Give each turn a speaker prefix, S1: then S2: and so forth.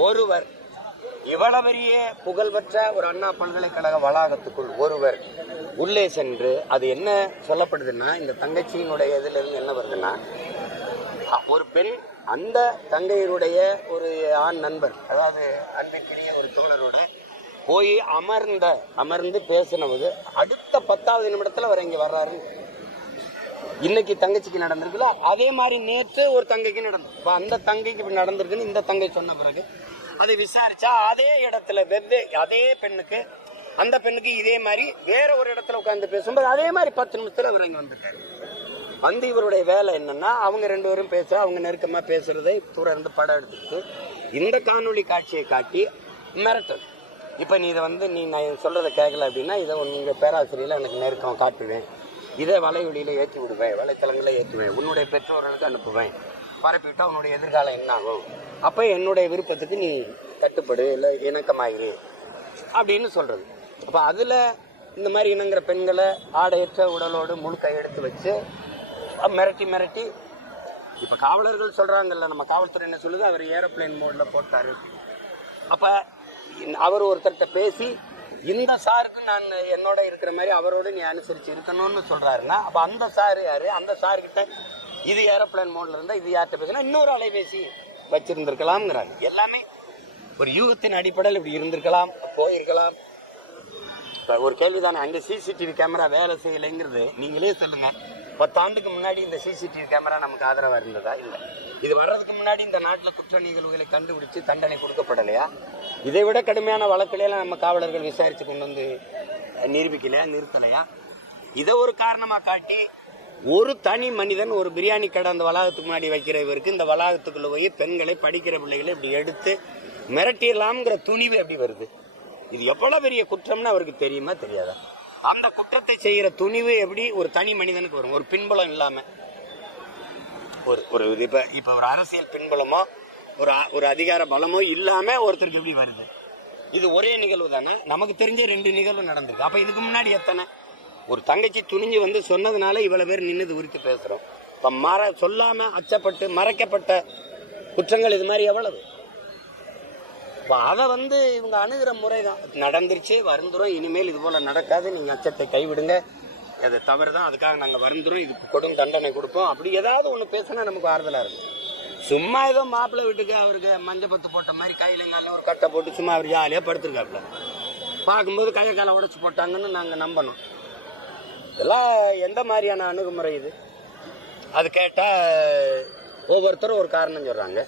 S1: ஒருவர் இவ்வளவு பெரிய புகழ்பெற்ற ஒரு அண்ணா பல்கலைக்கழக வளாகத்துக்குள் ஒருவர் உள்ளே சென்று அது என்ன சொல்லப்படுதுன்னா இந்த தங்கச்சியினுடைய இதுல இருந்து என்ன வருதுன்னா ஒரு பெண் அந்த தங்கையினுடைய ஒரு ஆண் நண்பர் அதாவது அன்பிற்குரிய ஒரு தோழரோட போய் அமர்ந்த அமர்ந்து பேசினவது அடுத்த பத்தாவது நிமிடத்தில் அவர் இங்கே வர்றாரு இன்னைக்கு தங்கச்சிக்கு நடந்திருக்குல்ல? அதே மாதிரி நேற்று ஒரு தங்கைக்கு நடந்து இப்போ அந்த தங்கைக்கு இப்படி நடந்திருக்குன்னு இந்த தங்கை சொன்ன பிறகு அதை விசாரிச்சா அதே இடத்துல வெவ்வே அதே பெண்ணுக்கு அந்த பெண்ணுக்கு இதே மாதிரி வேற ஒரு இடத்துல உட்காந்து பேசும்போது அதே மாதிரி பத்து நிமிஷத்துல இவர் இங்கே வந்துட்டாரு. வந்து இவருடைய வேலை என்னன்னா அவங்க ரெண்டு பேரும் பேச அவங்க நெருக்கமா பேசுறதை தூரம் இருந்து படம் எடுத்துட்டு இந்த காணொளி காட்சியை காட்டி மிரட்டல். இப்போ நீ இதை வந்து நீ நான் சொல்றதை கேட்கல அப்படின்னா இதை உங்க பேராசிரியர்ல எனக்கு நெருக்கம் காட்டுவேன். இதை வலைவெளியில் ஏற்றி விடுவேன் வலைத்தளங்களில் ஏற்றுவேன் உன்னுடைய பெற்றோர்களுக்கு அனுப்புவேன். பரப்பிவிட்டால் உன்னுடைய எதிர்காலம் என்னாகும்? அப்போ என்னுடைய விருப்பத்துக்கு நீ கட்டுப்படு இல்லை இணக்கமாயிரு அப்படின்னு சொல்கிறது அப்போ அதில் இந்த மாதிரி இணங்குற பெண்களை ஆடையற்ற உடலோடு முழுக்க எடுத்து வச்சு மிரட்டி மிரட்டி இப்போ காவலர்கள் சொல்கிறாங்கல்ல நம்ம காவல்துறை என்ன சொல்லுது? அவர் ஏரோப்ளேன் மோடில் போட்டார். அப்போ அவர் ஒருத்தர்கிட்ட பேசி இந்த சாருக்கு நான் என்னோட இருக்கிற மாதிரி அவரோட நீ அனுசரிச்சு இருக்கணும்னு சொல்றாருன்னா அப்ப அந்த சார் யாரு? அந்த சாருக்கிட்ட இது ஏரோப்ளேன் மோட்ல இருந்தா இது யார்கிட்ட பேசினா இன்னொரு அலைபேசி வச்சிருந்திருக்கலாம்ங்கிறாங்க. எல்லாமே ஒரு யூகத்தின் அடிப்படையில் இப்படி இருந்திருக்கலாம் போயிருக்கலாம். இப்ப ஒரு கேள்விதானே அங்கே சிசிடிவி கேமரா வேலை செய்யலைங்கிறது நீங்களே சொல்லுங்க. பத்தாண்டுக்கு முன்னாடி இந்த சிசிடிவி கேமரா நமக்கு ஆதரவாக இருந்ததா? இல்லை. இது வர்றதுக்கு முன்னாடி இந்த நாட்டில் குற்ற நிகழ்வுகளை கண்டுபிடிச்சு தண்டனை கொடுக்கப்படலையா? இதை விட கடுமையான வழக்குலையெல்லாம் நம்ம காவலர்கள் விசாரித்து கொண்டு வந்து நிரூபிக்கலையா நிறுத்தலையா? இதை ஒரு காரணமாக காட்டி ஒரு தனி மனிதன் ஒரு பிரியாணி கடை அந்த வளாகத்துக்கு முன்னாடி வைக்கிற இவருக்கு இந்த வளாகத்துக்குள்ள போய் பெண்களை படிக்கிற பிள்ளைகளை இப்படி எடுத்து மிரட்டிடலாம்ங்கிற துணிவு எப்படி வருது? இது எவ்வளோ பெரிய குற்றம்னு அவருக்கு தெரியுமா தெரியாதா? அந்த குற்றத்தை செய்கிற துணிவு எப்படி ஒரு தனி மனிதனுக்கு வரும்? ஒரு பின்புலம் இல்லாமல் ஒரு ஒரு இப்போ இப்போ ஒரு அரசியல் பின்புலமோ ஒரு ஒரு அதிகார பலமோ இல்லாம ஒருத்தருக்கு எப்படி வருது? இது ஒரே நிகழ்வு தானே? நமக்கு தெரிஞ்ச ரெண்டு நிகழ்வு நடந்திருக்கு. அப்ப இதுக்கு முன்னாடி எத்தனை? ஒரு தங்கச்சி துணிஞ்சு வந்து சொன்னதுனால இவ்வளவு பேர் நின்று உரித்து பேசுறோம். இப்ப மற சொல்லாம அச்சப்பட்டு மறைக்கப்பட்ட குற்றங்கள் இது மாதிரி எவ்வளவு? இப்போ அதை வந்து இவங்க அணுகிற முறை தான் நடந்துருச்சு வருந்துரும் இனிமேல் இது போல் நடக்காது. நீங்கள் அச்சத்தை கைவிடுங்க. அது தவறு தான் அதுக்காக நாங்கள் வருந்துரும் இதுக்கு கொடும் தண்டனை கொடுப்போம். அப்படி ஏதாவது ஒன்று பேசினா நமக்கு ஆறுதலாக இருக்கும். சும்மா ஏதோ மாப்பிள்ளை வீட்டுக்கு அவருக்கு மஞ்சள் பத்து போட்ட மாதிரி கையில காலில் ஒரு கட்டை போட்டு சும்மா அவர் ஜாலியாக படுத்திருக்காப்புல. பார்க்கும்போது கையை காலை உடச்சி போட்டாங்கன்னு நாங்கள் நம்பணும். இதெல்லாம் எந்த மாதிரியான அணுகுமுறை இது? அது கேட்டால் ஒவ்வொருத்தரும் ஒரு காரணம் சொல்கிறாங்க